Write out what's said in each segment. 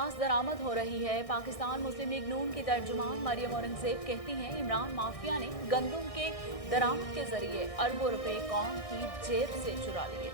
खास दरामद हो रही है। पाकिस्तान मुस्लिम लीग नून की तर्जुमान मरियम औरंगजेब कहती हैं इमरान माफिया ने गंदम के दरामद के जरिए अरबों रुपए कौम की जेब से चुरा लिए।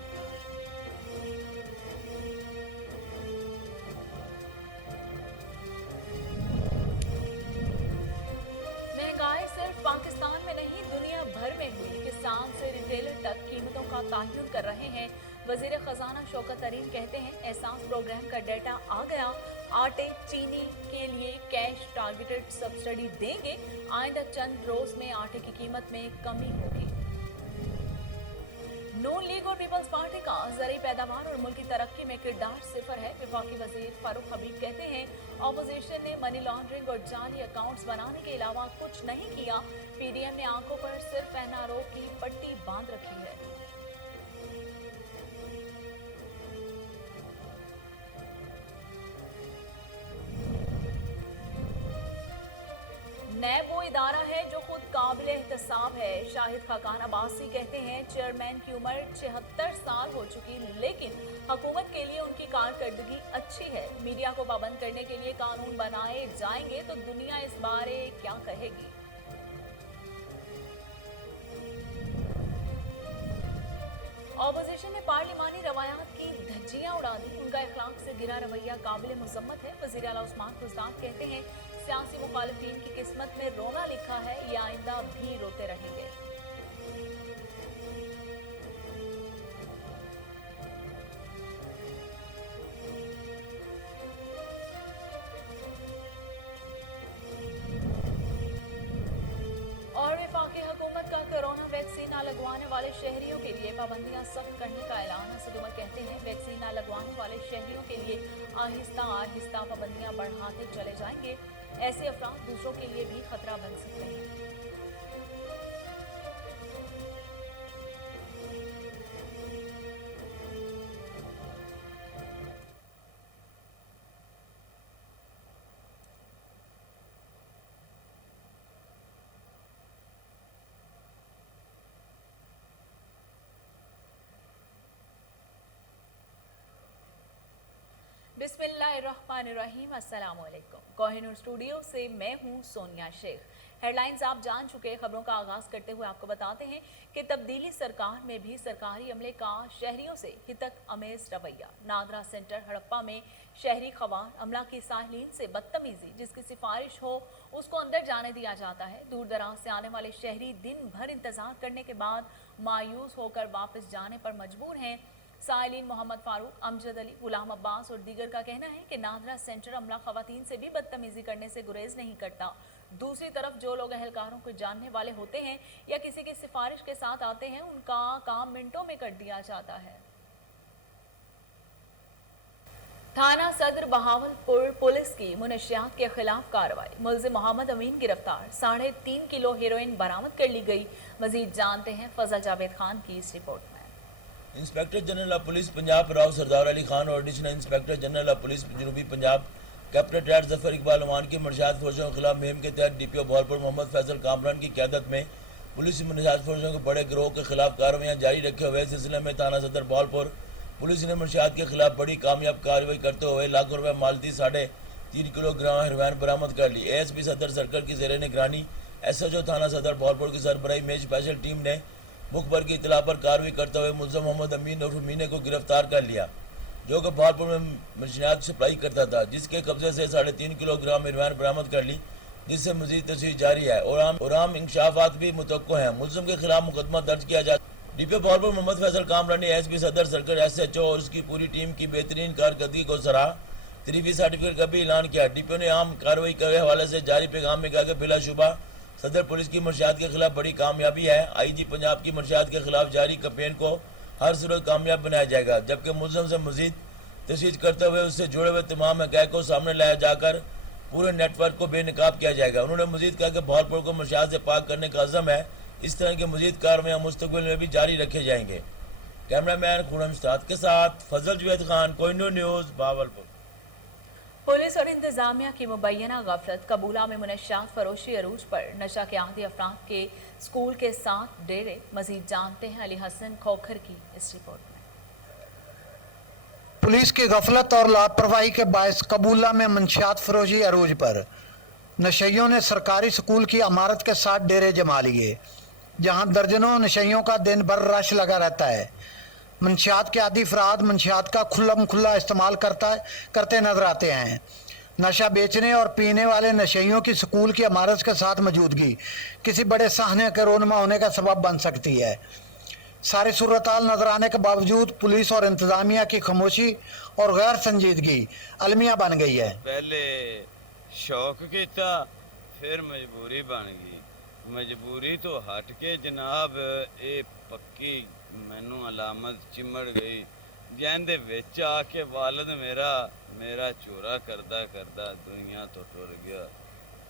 महंगाई सिर्फ पाकिस्तान में नहीं दुनिया भर में हुई। किसान से रिटेलर तक कीमतों का तयन कर रहे हैं। वजीर खजाना शौकत तरीन कहते हैं एहसास प्रोग्राम का डेटा आ गया, आटे चीनी के लिए कैश टारगेटेड सब्सिडी देंगे। आइंदा चंद रोज में आटे की कीमत में कमी होगी। नून लीग और पीपल्स पार्टी का ज़रूरी पैदावार और मुल्क की तरक्की में किरदार सिफर है। वफाकी वजीर फारूक हबीब कहते हैं ऑपोजिशन ने मनी लॉन्ड्रिंग और जाली अकाउंट्स बनाने के अलावा कुछ नहीं किया। पीडीएम ने आंखों पर सिर्फ एनआरओ की पट्टी बांध रखी है। नैब वो इदारा है जो खुद काबिल एहतसाब है। शाहिद खाकान अब्बासी कहते हैं चेयरमैन की उम्र 76 साल हो चुकी, लेकिन हुकूमत के लिए उनकी कारकर्दगी अच्छी है। मीडिया को पाबंद करने के लिए कानून बनाए जाएंगे तो दुनिया इस बारे क्या कहेगी। ऑपोजिशन ने पार्लिमानी रवायात की धज्जियां उड़ा दी। उनका इखलाक से गिरा रवैया काबिल मुजम्मत है। वजीर आला उस्मान फुजदाक कहते हैं सियासी मुखालिफिन की किस्मत में रोना लिखा है, ये आइंदा भी रोते रहेंगे। और वफाकी हुकूमत का कोरोना वैक्सीन न लगवाने वाले शहरियों के लिए पाबंदियां सख्त करने का ऐलान। असद उमर कहते हैं वैक्सीन न लगवाने वाले शहरियों के लिए आहिस्ता आहिस्ता पाबंदियां बढ़ाते चले जाएंगे। ऐसे अफराद दूसरों के लिए भी खतरा बन सकते हैं। बिस्मिल्लाहिर्रहमानिर्रहीम। अस्सलाम वालेकुम। कोहिनूर स्टूडियो से मैं हूं सोनिया शेख। हेडलाइंस आप जान चुके। खबरों का आगाज करते हुए आपको बताते हैं कि तब्दीली सरकार में भी सरकारी अमले का शहरियों से हितक अमेज रवैया। नादरा सेंटर हड़प्पा में शहरी खवान अमला की साहिलीन से बदतमीजी, जिसकी सिफारिश हो उसको अंदर जाने दिया जाता है। दूर दराज से आने वाले शहरी दिन भर इंतजार करने के बाद मायूस होकर वापस जाने पर मजबूर हैं। साइलिन मोहम्मद फारूक, अमजद अली, गुलाम अब्बास और दीगर का कहना है कि नादरा सेंटर अमला खवातीन से भी बदतमीजी करने से गुरेज नहीं करता। दूसरी तरफ जो लोग अहलकारों को जानने वाले होते हैं या किसी की सिफारिश के साथ आते हैं, उनका काम मिनटों में कर दिया जाता है। थाना सदर बहावलपुर पुलिस की मुनशियात के खिलाफ कार्रवाई। मुलजिम मोहम्मद अमीन गिरफ्तार। 3.5 किलो हेरोइन बरामद कर ली गई। मजीद जानते हैं फजल जावेद खान की इस रिपोर्ट में। Inspector general of police Punjab Rao Sardar Ali Khan और additional inspector general of police जनूबी पंजाब कैप्टन रिटायर्ड जफर इकबाल ओमान की मुनशियात फौजों के खिलाफ मुहिम के तहत डीपीओ बहावलपुर मोहम्मद फैसल कामरान की क़यादत में पुलिस मुनशियात फौजों के बड़े गिरोह के खिलाफ कार्रवाइयाँ जारी रखे हुए सिलसिले में थाना सदर बहावलपुर पुलिस ने मुनशियात के खिलाफ बड़ी कामयाब कार्रवाई करते हुए लाखों रुपये मालती 3.5 किलोग्राम हेरोइन बरामद कर ली। एएसपी सदर सर्कल की ज़ेर निगरानी एसएचओ थाना सदर बहावलपुर की सरबराही में स्पेशल टीम ने मुखबर की इतला पर कार्रवाई करते हुए मुलज़म मोहम्मद अमीन और मीने को गिरफ्तार कर लिया, जो कि बहावलपुर में मंशियात सप्लाई करता था, जिसके कब्जे से 3.5 किलोग्राम हेरोइन बरामद कर ली, जिससे मजीद तस्वीर जारी है और आम इंकशाफात भी मुतवक्को हैं। मुलज़म के खिलाफ मुकदमा दर्ज किया जा। डीपीओ बहावलपुर मोहम्मद फैसल कामरान ने एएसपी सदर सर्कल एसएचओ और उसकी पूरी टीम की बेहतरीन कारकर्दगी को सराहा। 3 सर्टिफिकेट का भी ऐलान किया। डीपीओ ने आम कार्रवाई के हवाले से जारी पैगाम में कहा कि बिलाशुबा सदर पुलिस की मुनशियात के खिलाफ बड़ी कामयाबी है। आईजी पंजाब की मुनशियात के खिलाफ जारी कैंपेन को हर सूरत कामयाब बनाया जाएगा, जबकि मुलज़म से मजीद तशदीद करते हुए उससे जुड़े हुए तमाम हक़ाइक़ को सामने लाया जाकर पूरे नेटवर्क को बेनकाब किया जाएगा। उन्होंने मजीद कहा कि बहावलपुर को मुनशियात से पाक करने का अज़म है। इस तरह की मजीद कार्रवाइयाँ मुस्तक़बिल में भी जारी रखे जाएंगे। कैमरामैन खुरम इस्ताद के साथ फजल जावेद खान, कोहिनूर न्यूज़, बहावलपुर। पुलिस और इंतजामिया की मुबैना गफलत। कबूला में मुनशियात फरोशी अरूज पर नशा के आदी अफराद के स्कूल के साथ डेरे। मजीद जानते हैं अली हसन खोखर की इस रिपोर्ट में। पुलिस की गफलत और लापरवाही के बायस कबूला में मंशियात फरोशी अरूज पर। नशइयों ने सरकारी स्कूल की इमारत के साथ डेरे जमा लिए, जहां दर्जनों नशइयों का दिन भर रश लगा रहता है। मंशियात के आदि अफराद मंशियात का खुल्ला इस्तेमाल करते नजर आते हैं। नशा बेचने और पीने वाले नशइयों की स्कूल की इमारत के साथ मौजूदगी किसी बड़े साहने के रोनमा होने का सबब बन सकती है। सारी सूरत-हाल नजर आने के बावजूद पुलिस और इंतजामिया की खामोशी और गैर संजीदगी अलमिया बन गई है। पहले शौक किया, फिर मजबूरी बन गई। मजबूरी तो हट के जनाब ये पक्की मैनू अलामत चिमड़ गई, जिंदे विच आके वालिद मेरा चोरा करदा करदा दुनिया तो टुर गया।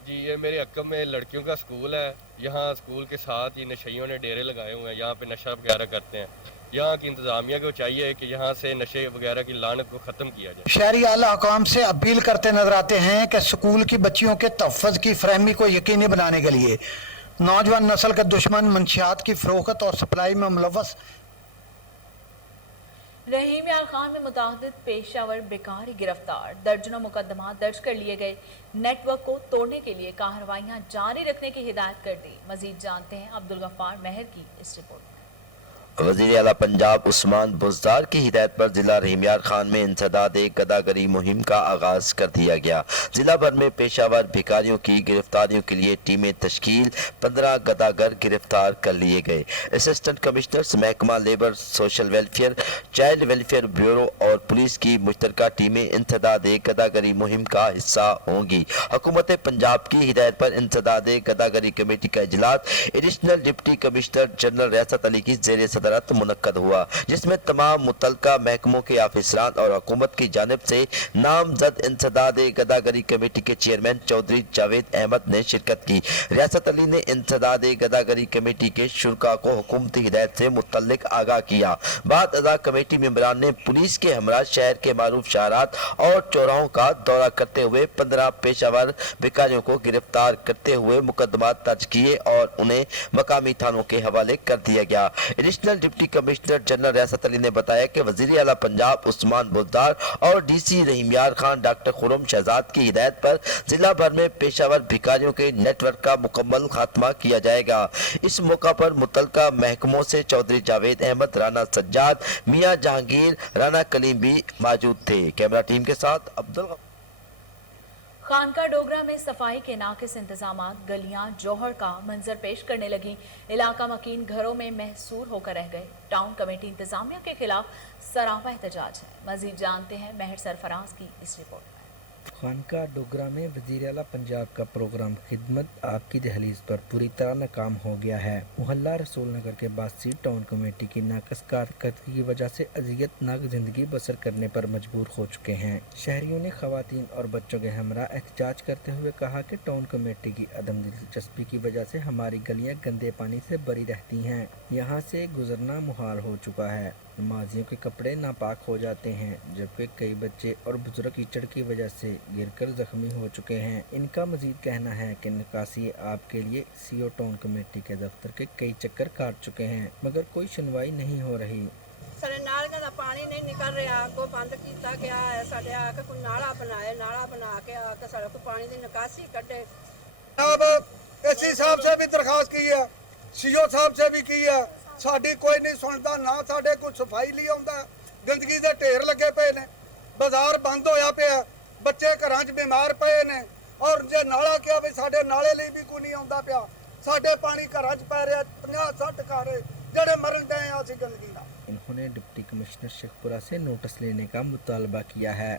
जी, ये मेरे हक्म में लड़कियों का स्कूल है। यहाँ स्कूल के साथ ही नशइयों ने डेरे लगाए हुए हैं, यहाँ पे नशा वगैरह करते हैं। यहाँ की इंतज़ामिया को चाहिए कि यहाँ से नशे वगैरह की लानत को ख़त्म किया जाए। शहरी आला हुकाम से अपील करते नजर आते हैं कि स्कूल की बच्चियों के तहफ़्फ़ुज़ की फरहमी को यकीनी बनाने के लिए नौजवान नस्ल के दुश्मन मंशियात की फरोख्त और सप्लाई में मुलव्वस रहीम यार खान में मुतादिद पेशावर बेकारी गिरफ्तार, दर्जनों मुकदमा दर्ज कर लिए गए। नेटवर्क को तोड़ने के लिए कार्रवाइयां जारी रखने की हिदायत कर दी। मजीद जानते हैं अब्दुल गफ्फार महर की इस रिपोर्ट में। वज़ीर आला पंजाब उस्मान बुज़दार की हिदायत पर जिला रहीम यार खान में इंसदाद गदागरी मुहिम का आगाज कर दिया गया। जिला भर में पेशावर भिखारियों की गिरफ्तारियों के लिए टीमें तश्कील, 15 गदागर गिरफ्तार कर लिए गए। असिस्टेंट कमिश्नर्स महकमा labour, social welfare, child welfare bureau और पुलिस की मुश्तरका टीमें इंसदाद गदागरी मुहिम का हिस्सा होंगी। हुकूमत पंजाब की हिदायत पर इंसदाद गदागरी कमेटी का इजलास एडिशनल डिप्टी कमिश्नर जनरल रियासत अली की ज़ेर सदर मुनक्कद हुआ, जिसमें तमाम मुतल्लिका महकमों के अफसरान और हुकूमत की जानिब से नामजद इंसदाद गदागरी कमेटी के चेयरमैन चौधरी जावेद अहमद ने शिरकत की। रियासत अली ने इंसदाद गदागरी कमेटी के शुरका को हुकूमती हिदायत से मुतल्लिक आगाह किया। बाद अज़ा कमेटी मेंबरान ने पुलिस के हमरा शहर के मारूफ शहरात और चौराहों का दौरा करते हुए 15 पेशावर भिखारियों को गिरफ्तार करते हुए मुकदमा दर्ज किए और उन्हें मकामी थानों के हवाले कर दिया गया। एडिशनल डिप्टी कमिश्नर जनरल रियासत अली ने बताया कि वज़ीर आला पंजाब उस्मान बुज़दार और डीसी रहीम यार खान डॉक्टर खुर्रम शहजाद की हिदायत पर जिला भर में पेशावर भिखारियों के नेटवर्क का मुकम्मल खात्मा किया जाएगा। इस मौका पर मुतल्लिका महकमों से चौधरी जावेद अहमद, राना सज्जाद, मियां जहांगीर, राना कलीम भी मौजूद थे। कैमरा टीम के साथ अब्दुल खानका डोगरा में सफाई के नाकिस इंतजामात गलियां जौहर का मंजर पेश करने लगी। इलाका मकीन घरों में महसूर होकर रह गए। टाउन कमेटी इंतजामिया के खिलाफ सरापा एहतजाज है। मजीद जानते हैं महर सरफराज की इस रिपोर्ट में। खानका डोगरा में वज़ीर आला पंजाब का प्रोग्राम खिदमत आपकी दहलीज पर पूरी तरह नाकाम हो गया है। मोहल्ला रसूल नगर के बासी टाउन कमेटी की नाकस कारकर्दगी की वजह से अजियतनाक जिंदगी बसर करने पर मजबूर हो चुके हैं। शहरियों ने खवातीन और बच्चों के हमरा एहतजाज करते हुए कहा कि टाउन कमेटी की अदम दिलचस्पी की वजह से हमारी गलियां गंदे पानी से भरी रहती हैं। यहाँ से गुजरना मुहाल हो चुका है। नमाजियों के कपड़े नापाक हो जाते हैं, जबकि कई बच्चे और बुजुर्ग कीचड़ की वजह से गिरकर जख्मी हो चुके हैं। इनका मजीद कहना है कि निकासी आपके लिए सीओ टाउन कमेटी के दफ्तर के कई चक्कर काट चुके हैं, मगर कोई सुनवाई नहीं हो रही। सारे नालियां दा पानी नहीं निकल रहा, को बंद किया गया है। साडे आके कोई नाला बनाए, नाला बना के आके सारे को पानी की निकासी कटे। अब एसी साहब से भी दरखास्त की है, सीओ साहब से भी की है, साडी कोई नहीं सुनता, ना साडे कोई सफाई नहीं आउंदा। जिंदगी दे ढेर लगे पे ने, बाजार बंद होया पिया, बच्चे घरां च बीमार पे ने, और जे नाला क्या भी साडे नाले लिए भी कोई नहीं आउंदा पिया। साडे पानी घरां च पै रहा, 50-60 घर जेड़े मरन दे आ सी गंदगी नाल। इन्होंने डिप्टी कमिश्नर शेखपुरा से नोटिस लेने का मुतालबा किया है।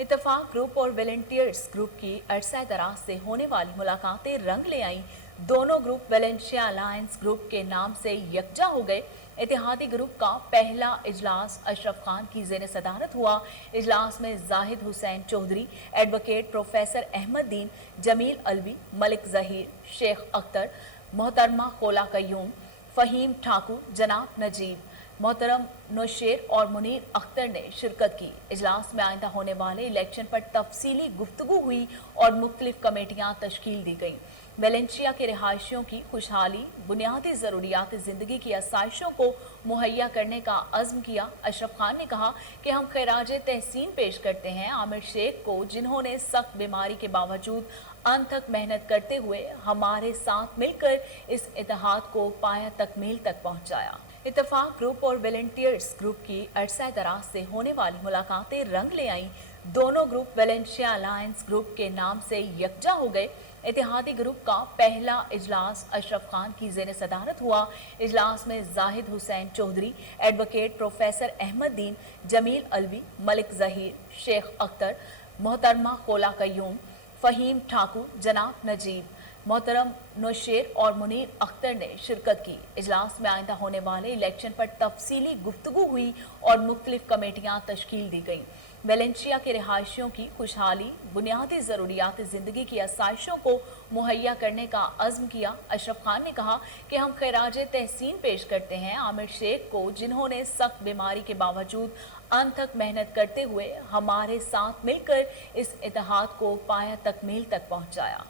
इत्तेफाक ग्रुप और वॉलंटियर्स ग्रुप की अरसा दराज से होने वाली मुलाकातें रंग ले आईं। दोनों ग्रुप वैलेंशिया अलायंस ग्रुप के नाम से यकजा हो गए। इत्तेहादी ग्रुप का पहला इजलास अशरफ खान की ज़ेर सदारत हुआ। इजलास में जाहिद हुसैन चौधरी, एडवोकेट प्रोफेसर अहमद दीन, जमील अलवी, मलिक जहीर, शेख अख्तर, मोहतरमा खोला कयूम, फ़हीम ठाकुर, जनाब नजीब, मोहतरम नौशेर और मुनीर अख्तर ने शिरकत की। इजलास में आइंदा होने वाले इलेक्शन पर तफसीली गुफ्तगू हुई और मुख्तलिफ कमेटियां तश्कील दी गईं। वेलेंशिया के रिहायशियों की खुशहाली, बुनियादी ज़रूरियात ज़िंदगी की आसाइशों को मुहैया करने का अज़्म किया। अशरफ खान ने कहा कि हम खैराज तहसीन पेश करते हैं आमिर शेख को, जिन्होंने सख्त बीमारी के बावजूद अनथक मेहनत करते हुए हमारे साथ मिलकर इस इत्तेहाद को पाया तकमील तक पहुँचाया। इत्तेफाक ग्रुप और वॉलंटियर्स ग्रुप की अरसा दराज से होने वाली मुलाकातें रंग ले आईं। दोनों ग्रुप वेलेंशिया अलायंस ग्रुप के नाम से यकजा हो गए। इत्तेहादी ग्रुप का पहला इजलास अशरफ खान की ज़ेर सदारत हुआ। इजलास में जाहिद हुसैन चौधरी, एडवोकेट प्रोफेसर अहमद दीन, जमील अलवी, मलिक जहीर, शेख अख्तर, मोहतरमा कोला कयूम, फ़हीम ठाकुर, जनाब नजीब, मोहतरम नौशेर और मुनीर अख्तर ने शिरकत की। इजलास में आइंदा होने वाले इलेक्शन पर तफसीली गुफ्तगू हुई और मुख्तलिफ कमेटियां तश्कील दी गईं। वेलेंशिया के रिहायशियों की खुशहाली, बुनियादी ज़रूरियात ज़िंदगी की आसाइशों को मुहैया करने का अज़्म किया। अशरफ खान ने कहा कि हम खैराज तहसीन पेश करते हैं आमिर शेख को, जिन्होंने सख्त बीमारी के बावजूद अनथक मेहनत करते हुए हमारे साथ मिलकर इस इत्तेहाद को पाया तकमील तक पहुँचाया।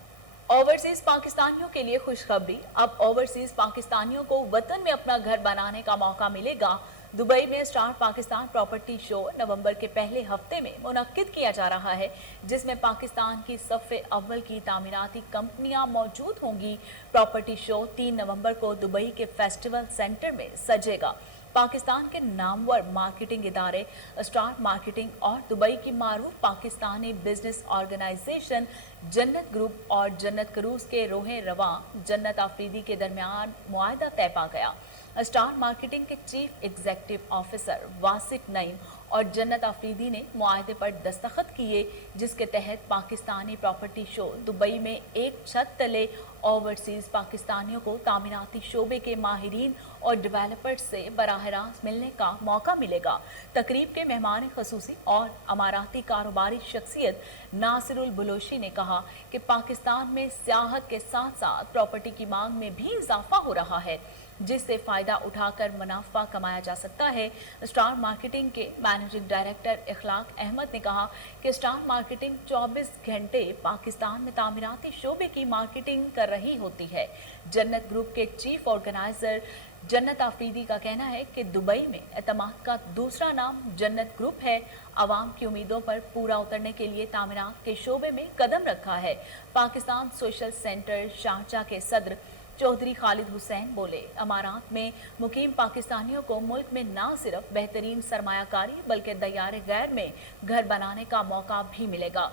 ओवरसीज पाकिस्तानियों के लिए खुशखबरी। अब ओवरसीज पाकिस्तानियों को वतन में अपना घर बनाने का मौका मिलेगा। दुबई में स्टार पाकिस्तान प्रॉपर्टी शो नवंबर के पहले हफ्ते में मुनक्किद किया जा रहा है, जिसमें पाकिस्तान की सफ़े अव्वल की तामीराती कंपनियां मौजूद होंगी। प्रॉपर्टी शो 3 नवंबर को दुबई के फेस्टिवल सेंटर में सजेगा। पाकिस्तान के नामवर मार्केटिंग इदारे स्टार मार्केटिंग और दुबई की मारूफ पाकिस्तानी बिजनेस ऑर्गेनाइजेशन जन्नत ग्रुप और जन्नत क्रूज के रोहे रवा जन्नत आफरीदी के दरमियान मुआहदा तय पा गया। स्टार मार्केटिंग के chief executive officer Wasif Naeem और जन्नत आफरीदी ने मुआहदे पर दस्तखत किए, जिसके तहत पाकिस्तानी प्रॉपर्टी शो दुबई में एक छत तले ओवरसीज पाकिस्तानियों को तामीराती शोबे के माहिरीन और डेवलपर्स से बराह रास्त मिलने का मौका मिलेगा। तकरीब के मेहमान खसूसी और अमाराती कारोबारी शख्सियत नासिरुल बुलोशी ने कहा कि पाकिस्तान में सियाहत के साथ साथ प्रॉपर्टी की मांग में भी इजाफा हो रहा है, जिससे फ़ायदा उठाकर मुनाफा कमाया जा सकता है। स्टार मार्केटिंग के मैनेजिंग डायरेक्टर इखलाक अहमद ने कहा कि स्टार मार्केटिंग 24 घंटे पाकिस्तान में तामीराती शोबे की मार्केटिंग कर रही होती है। जन्नत ग्रुप के चीफ ऑर्गेनाइजर जन्नत आफरीदी का कहना है कि दुबई में एतमाद का दूसरा नाम जन्नत ग्रुप है। आवाम की उम्मीदों पर पूरा उतरने के लिए तामीरात के शोबे में कदम रखा है। पाकिस्तान सोशल सेंटर शारजाह के सदर चौधरी खालिद हुसैन बोले, अमारात में मुकीम पाकिस्तानियों को मुल्क में न सिर्फ बेहतरीन सरमायाकारी बल्कि दयारे गैर में घर बनाने का मौका भी मिलेगा।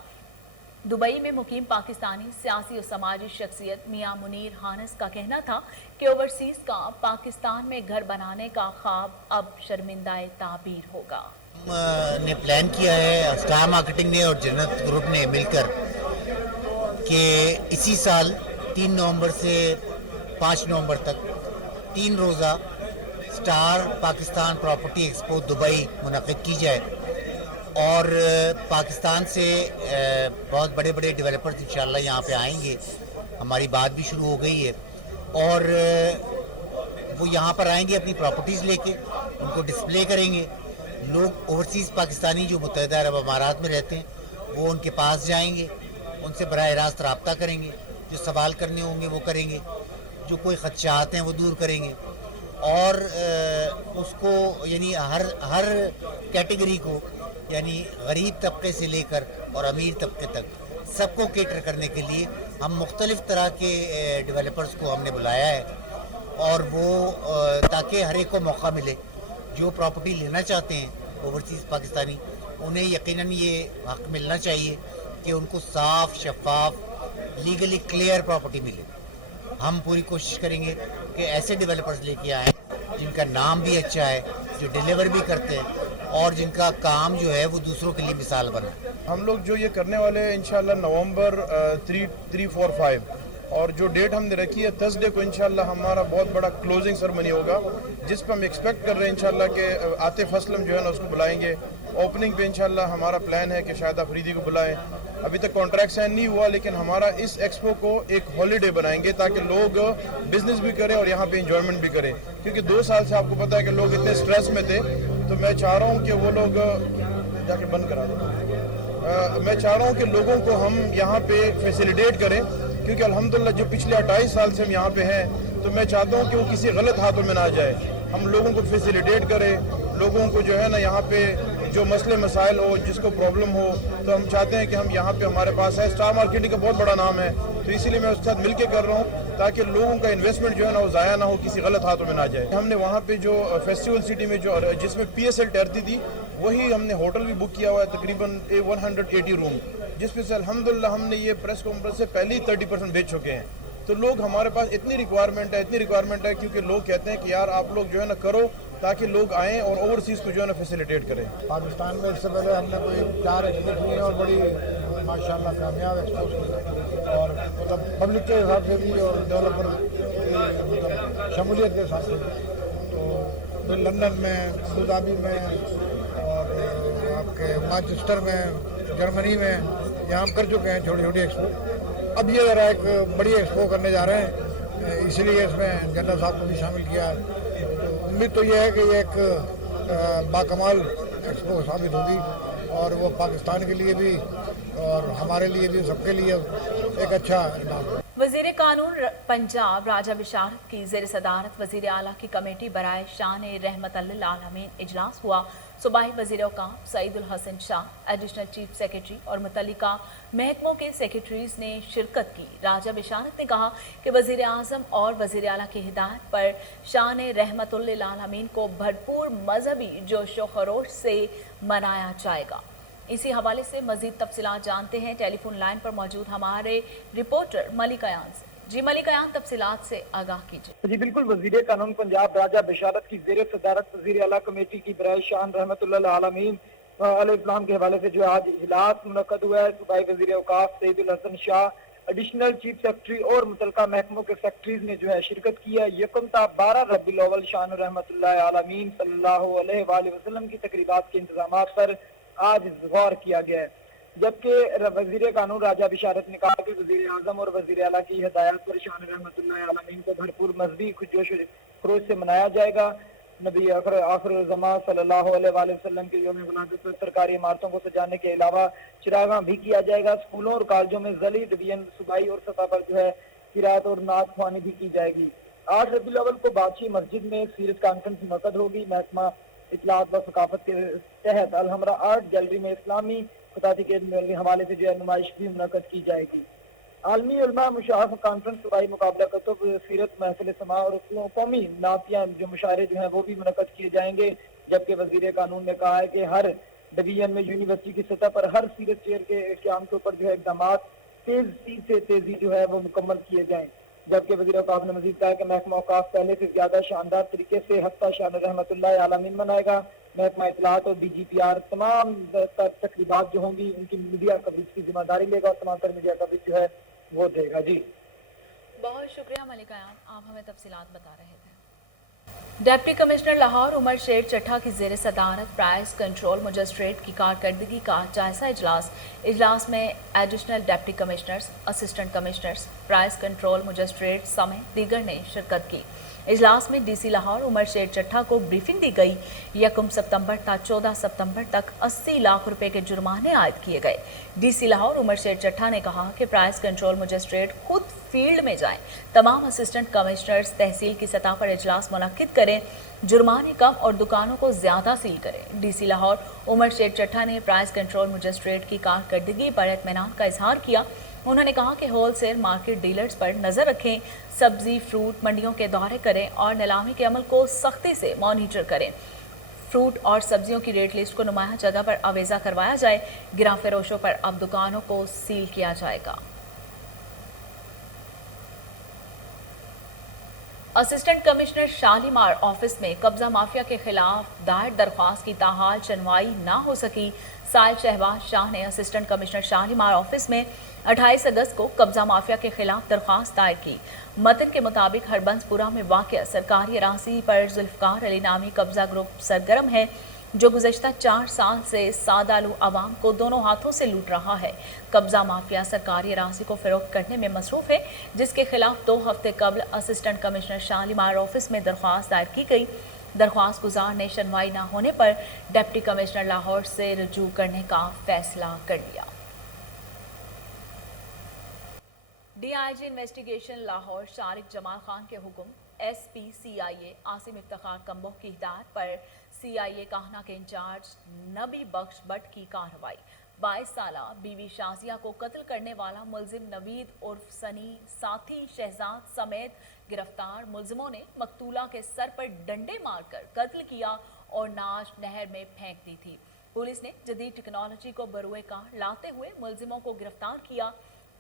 दुबई में मुकीम पाकिस्तानी सियासी और समाजी शख्सियत मियां मुनीर हानस का कहना था कि ओवरसीज का पाकिस्तान में घर बनाने का ख्वाब अब शर्मिंदाए ताबीर होगा। ने प्लान किया है स्टार मार्केटिंग ने और जन्नत ग्रुप ने मिलकर कि इसी साल 3 नवंबर से 5 नवंबर तक 3 रोज़ा star Pakistan property expo Dubai मुनक़िद की जाए और पाकिस्तान से बहुत बड़े बड़े डेवलपर्स इंशाल्लाह यहाँ पे आएंगे। हमारी बात भी शुरू हो गई है और वो यहाँ पर आएंगे अपनी प्रॉपर्टीज़ लेके, उनको डिस्प्ले करेंगे। लोग ओवरसीज़ पाकिस्तानी जो मुत्तहिदा अरब अमारात में रहते हैं वो उनके पास जाएंगे, उनसे बराह रास्त रब्ता करेंगे, जो सवाल करने होंगे वो करेंगे, जो कोई खदशात हैं वो दूर करेंगे और उसको यानी हर कैटेगरी को यानी गरीब तबके से लेकर और अमीर तबके तक सबको केटर करने के लिए हम मुख्तलिफ़ तरह के डेवलपर्स को हमने बुलाया है और वो ताकि हर एक को मौका मिले। जो प्रॉपर्टी लेना चाहते हैं ओवरसीज़ पाकिस्तानी, उन्हें यकीनन ये हक़ मिलना चाहिए कि उनको साफ़ शफाफ लीगली क्लियर प्रॉपर्टी मिले। हम पूरी कोशिश करेंगे कि ऐसे डेवलपर्स लेके आएँ जिनका नाम भी अच्छा है, जो डिलीवर भी करते हैं और जिनका काम जो है वो दूसरों के लिए मिसाल बना। हम लोग जो ये करने वाले हैं इंशाल्लाह नवंबर 3, 4, 5 और जो डेट हमने रखी है थर्सडे को इंशाल्लाह हमारा बहुत बड़ा क्लोजिंग सेरेमनी होगा, जिस पर हम एक्सपेक्ट कर रहे हैं इंशाल्लाह कि आतिफ असलम जो है ना उसको बुलाएंगे। ओपनिंग पे इंशाल्लाह हमारा प्लान है कि शाहिद अफरीदी को बुलाएं अभी तक कॉन्ट्रैक्ट साइन नहीं हुआ, लेकिन हमारा इस एक्सपो को एक हॉलीडे बनाएंगे ताकि लोग बिजनेस भी करें और यहाँ पे इंजॉयमेंट भी करें, क्योंकि 2 साल से आपको पता है कि लोग इतने स्ट्रेस में थे। तो मैं चाह रहा हूँ कि वो लोग जाके बंद करा दो। मैं चाह रहा हूँ कि लोगों को हम यहाँ पे फैसिलिटेट करें, क्योंकि अल्हम्दुलिल्लाह जो पिछले 28 साल से हम यहाँ पे हैं, तो मैं चाहता हूँ कि वो किसी गलत हाथों में ना जाए। हम लोगों को फैसिलिटेट करें, लोगों को जो है ना यहाँ पे जो मसले मसाइल हो, जिसको प्रॉब्लम हो, तो हम चाहते हैं कि हम यहाँ पे हमारे पास है। स्टार मार्केटिंग का बहुत बड़ा नाम है, तो इसीलिए मैं उसके साथ मिलके कर रहा हूँ ताकि लोगों का इन्वेस्टमेंट जो है ना वो ज़ाया ना हो, किसी गलत हाथों में ना जाए। हमने वहाँ पे जो फेस्टिवल सिटी में जो जिसमें PSL ठहरती थी, वही हमने होटल भी बुक किया हुआ है, तकरीबन 180 रूम, जिसमें से अल्हम्दुलिल्लाह हमने ये प्रेस कॉन्फ्रेंस से पहले ही 30% बेच चुके हैं। तो लोग हमारे पास इतनी रिक्वायरमेंट है क्योंकि लोग कहते हैं कि यार आप लोग जो है ना करो ताकि लोग आएँ और ओवरसीज़ को जो है ना फैसिलिटेट करें। पाकिस्तान में इससे पहले हमने कोई 4 एक्सपो की हैं और बड़ी माशाल्लाह कामयाब एक्सपोज की, और मतलब पब्लिक के हिसाब से भी और डेवलपर मतलब शमूलियत के हिसाब से भी। तो लंदन में, अबू धाबी में और आपके मैनचेस्टर में, जर्मनी में यहाँ हम कर चुके हैं छोटी छोटी एक्सपो। अब ये ज़रा एक बड़ी एक्सपो करने जा रहे हैं, इसीलिए इसमें जनरल साहब को भी शामिल किया है। तो उम्मीद तो ये है कि ये एक बाकमाल एक्सपो साबित होगी और वो पाकिस्तान के लिए भी और हमारे लिए भी, सबके लिए एक अच्छा इनाम है। वज़ीर कानून पंजाब राजा बिशारत की ज़ेर सदारत वज़ीर आला की कमेटी बराए शान रहमतुल्लिल आलमीन इजलास हुआ। सूबाई वज़ीर औक़ाफ़ Saeedul Hasan Shah, additional chief secretary और मुतल्लिका महकमों के सेक्रेटरीज़ ने शिरकत की। राजा बिशारत ने कहा कि वज़ीर आज़म और वज़ीर आला की हिदायत पर शान रहमतुल्लिल आलमीन को भरपूर मजहबी जोश व खरोश से मनाया जाएगा। इसी हवाले से मजीद तफसीलात जानते हैं टेलीफोन लाइन पर मौजूद हमारे रिपोर्टर मलिक अयान से। जी मलिक अयान, तफसीलात से आगाह कीजिए। जी बिल्कुल, वज़ीर कानून पंजाब राजा बिशारत की ज़ेर सदारत वज़ीर आला कमेटी की बराए शान रहमतुल्लिल आलमीन अलैहिस्सलाम के हवाले से जो आज इजलास मुनक़द हुआ है, सूबाई वज़ीर औक़ाफ़ Saeedul Hasan Shah, additional chief secretary और मुतल्लिका महकमों के सेक्रेटरीज ने जो है शिरकत की है। यकम ता 12 रबीउल अव्वल शान रहमतुल्लाह आलमीन सल्लल्लाहु अलैहि वसल्लम की तकरीबात के इंतजामात पर आज गौर किया गया है, जबकि वज़ीर कानून राजा बिशारत ने कहा कि वज़ीर आज़म और वज़ीर आला की हिदायत पर शान रहमतुल्लाह आलमीन को भरपूर मजहबी जोश खरोश से मनाया जाएगा। नबी आखिर ज़मां सल्लल्लाहु अलैहि वसल्लम के यौम विलादत पर सरकारी इमारतों को सजाने के अलावा चिरागां भी किया जाएगा। स्कूलों और कॉलेजों में ज़ली डिवीजन सूबाई और सतह पर जो है किरात और नात ख्वानी भी की जाएगी। 8 रबीउल अव्वल को बादशाही मस्जिद में सीरत कॉन्फ्रेंस मुनक़द होगी। महकमा इत्तलात व सकाफत के तहत अलहमरा आर्ट गैलरी में इस्लामी खताती के हवाले से जो है नुमाइश भी मुनक़द की जाएगी। आलमी उलमा मुशाहरा कॉन्फ्रेंस सूबाई मुकाबला कुतुब सीरत महफिल समा और कौमी नातियाँ जो मुशायरे जो हैं वो भी मुनक़द किए जाएंगे। जबकि वज़ीर कानून ने कहा है कि हर डिवीजन में यूनिवर्सिटी की सतह पर हर सीरत चेयर के क़याम के ऊपर जो है इक़दाम तेजी से तेजी जो है वो मुकम्मल किए जाएँ। जबकि वज़ीर औक़ाफ़ ने मज़ीद कहा कि महकमा औक़ाफ़ पहले से ज़्यादा शानदार तरीके से हफ्ता शान रहमतुल्लाह आलमीन मनाएगा। महकमा इत्तलात और DGPR तमाम तकरीबात जो होंगी उनकी मीडिया कवरेज की जिम्मेदारी लेगा और तमाम तर मीडिया कवरेज जो है वो देगा। जी बहुत शुक्रिया मलिक अयान, आप हमें तफसीलात बता रहे थे। डिप्टी कमिश्नर लाहौर उमर शेर चट्ठा की ज़ेर सदारत प्राइस कंट्रोल मजिस्ट्रेट की कारकर्दगी का जायजा इजलास में additional deputy commissioners, assistant commissioners, price control magistrate समेत दीगर ने शिरकत की। इजलास में DC लाहौर उमर शेर चट्ठा को ब्रीफिंग दी गई। 1 सितंबर तक 14 सितंबर तक 80 लाख रुपए के जुर्माने आयद किए गए। DC लाहौर उमर शेर चट्ठा ने कहा कि प्राइस कंट्रोल मजिस्ट्रेट खुद फील्ड में जाएं, तमाम असिस्टेंट कमिश्नर्स तहसील की सतह पर इजलास मुनक्किद करें, जुर्माने कम और दुकानों को ज्यादा सील करें। DC लाहौर उमर शेर चट्ठा ने प्राइस कंट्रोल मजिस्ट्रेट की कारकर्दगी पर इत्मीनान का इजहार किया। उन्होंने कहा कि होलसेल मार्केट डीलर्स पर नजर रखें, सब्जी फ्रूट मंडियों के दौरे करें और नीलामी के अमल को सख्ती से मॉनिटर करें। फ्रूट और सब्जियों की रेट लिस्ट को नुमाया जगह पर आवेजा करवाया जाए। गिरा फरोशों पर अब दुकानों को सील किया जाएगा। असिस्टेंट कमिश्नर शालीमार ऑफिस में कब्जा माफिया के खिलाफ दायर दरख्वास्त की ताहाल सुनवाई ना हो सकी। साहिल शहबाज शाह ने असिस्टेंट कमिश्नर शालीमार ऑफिस में 28 अगस्त को कब्जा माफिया के खिलाफ दरख्वास्त दायर की। मतन के मुताबिक हरबंसपुरा में वाक़िया सरकारी अराजी पर जुल्फ़कार अली नामी कब्जा ग्रुप सरगर्म है। जो गुज़श्ता 4 साल से सादालू आवाम को दोनों हाथों से लूट रहा है। कब्जा माफिया सरकारी अराज़ी को फरोख्त करने में मसरूफ है, जिसके खिलाफ 2 हफ्ते कबल असिस्टेंट कमिश्नर शालीमार ऑफिस में दरख्वास्त दायर की गई। दरख्वास्त गुजार ने सुनवाई न होने पर डिप्टी कमिश्नर लाहौर से रजू करने का फैसला कर लिया। DIG इन्वेस्टिगेशन लाहौर शारिक जमाल खान के हुक्म, SP CIA आसिम इफ्तिखार कम्बोह की हिदायत पर CIA काहना के इंचार्ज नबी बख्श भट्ट की कार्रवाई। 22 साला बीवी शाजिया को कत्ल करने वाला मुलजिम नवीद उर्फ सनी साथी शहजाद समेत गिरफ्तार मुलजिमों ने मकतूला के सर पर डंडे मारकर कत्ल किया और नाश नहर में फेंक दी थी। पुलिस ने जदीद टेक्नोलॉजी को बरूए कार लाते हुए मुलजिमों को गिरफ्तार किया।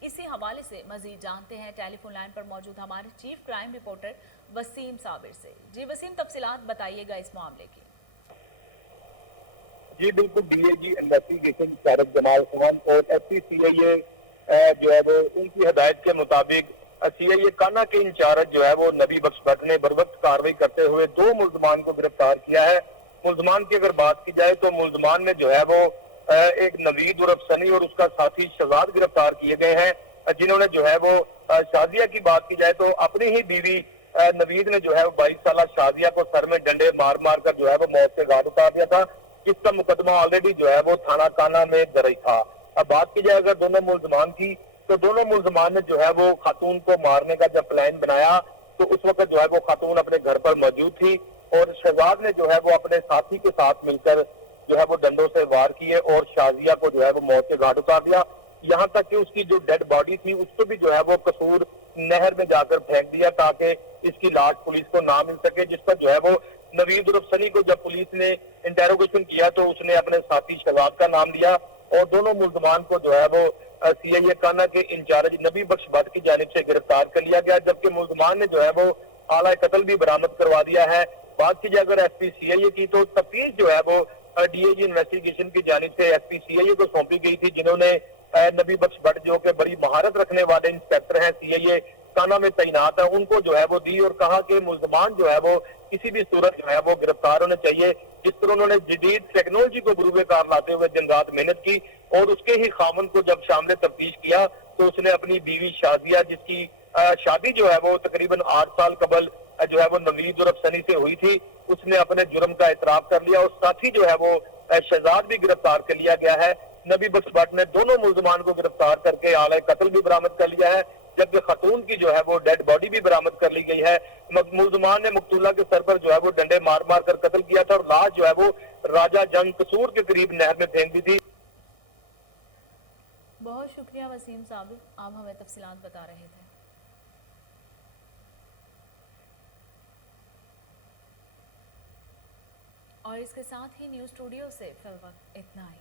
इसी हवाले से मजीद जानते हैं टेलीफोन लाइन पर मौजूद हमारे chief crime reporter Waseem Sabir से। जी वसीम, तफसीलात बताइएगा इस मामले की। जी बिल्कुल, DIG इन्वेस्टिगेशन शारिक जमाल खान और SP CIA जो है वो उनकी हिदायत के मुताबिक CIA काना के इंचार्ज जो है वो नबी बख्श भट्ट ने बरवक्त कार्रवाई करते हुए 2 मुल्जमान को गिरफ्तार किया है। मुल्जमान की अगर बात की जाए तो मुल्जमान में जो है वो एक नवीद उर्फ सनी और उसका साथी शहजाद गिरफ्तार किए गए हैं, जिन्होंने जो है वो शाजिया की बात की जाए तो अपनी ही बीवी नवीद ने जो है वो 22 साल शाजिया को सर में डंडे मार मार कर जो है वो मौत से घाट उतार दिया था। इसका मुकदमा ऑलरेडी जो है वो थाना काना में दर्ज था। अब बात की जाए अगर दोनों मुल्जमान की, तो दोनों मुल्जमान ने जो है वो खातून को मारने का जब प्लान बनाया तो उस वक्त जो है वो खातून अपने घर पर मौजूद थी और शहजाद ने जो है वो अपने साथी के साथ मिलकर जो है वो डंडों से वार किए और शाजिया को जो है वो मौत के घाट उतार दिया। यहाँ तक कि उसकी जो डेड बॉडी थी उसको भी जो है वो कसूर नहर में जाकर फेंक दिया ताकि इसकी लाश पुलिस को ना मिल सके, जिस पर जो है वो नवीद उर्फ सनी को जब पुलिस ने इंटेरोगेशन किया तो उसने अपने साथी शहजाद का नाम लिया और दोनों मुल्जमान को जो है वो CIA काना के इंचार्ज नबी बख्श भट्ट की जानिब से गिरफ्तार कर लिया गया, जबकि मुल्जमान ने जो है वो आला कत्ल भी बरामद करवा दिया है। बात की जाए अगर SP CIA की, तो तफ्तीश जो है वो DIG इन्वेस्टिगेशन की जानिब से SP CIA को सौंपी गई थी, जिन्होंने नबी बख्श भट्ट जो कि बड़ी महारत रखने वाले इंस्पेक्टर हैं CIA काना में तैनात है, उनको जो है वो दी और कहा कि मुल्जमान जो है वो किसी भी सूरत जो है वो गिरफ्तार होने चाहिए। जिस तरह उन्होंने जदीद टेक्नोलॉजी को बरूबे कार लाते हुए दिन रात मेहनत की और उसके ही खामन को जब शामिल तफ्तीश किया तो उसने अपनी बीवी शाजिया, जिसकी शादी जो है वो तकरीबन 8 साल कबल जो है वो नवीद उर्फ सनी से हुई थी, उसने अपने जुर्म का इतराफ कर लिया और साथ ही जो है वो शहजाद भी गिरफ्तार कर लिया गया है। नबी बख्श भट्ट ने दोनों मुल्जमान को गिरफ्तार करके आला कत्ल भी बरामद कर लिया है, जबकि खतून की जो है वो डेड बॉडी भी बरामद कर ली गई है। मुल्जमान ने मकतूला के सर पर जो है वो डंडे मार मार कर कत्ल किया था और लाश जो है वो राजा जंग कसूर के करीब नहर में फेंक दी थी। बहुत शुक्रिया वसीम साबिर, आप हमें तफसीलात बता रहे थे। और इसके साथ ही न्यूज़ स्टूडियो से फिल वक्त इतना ही।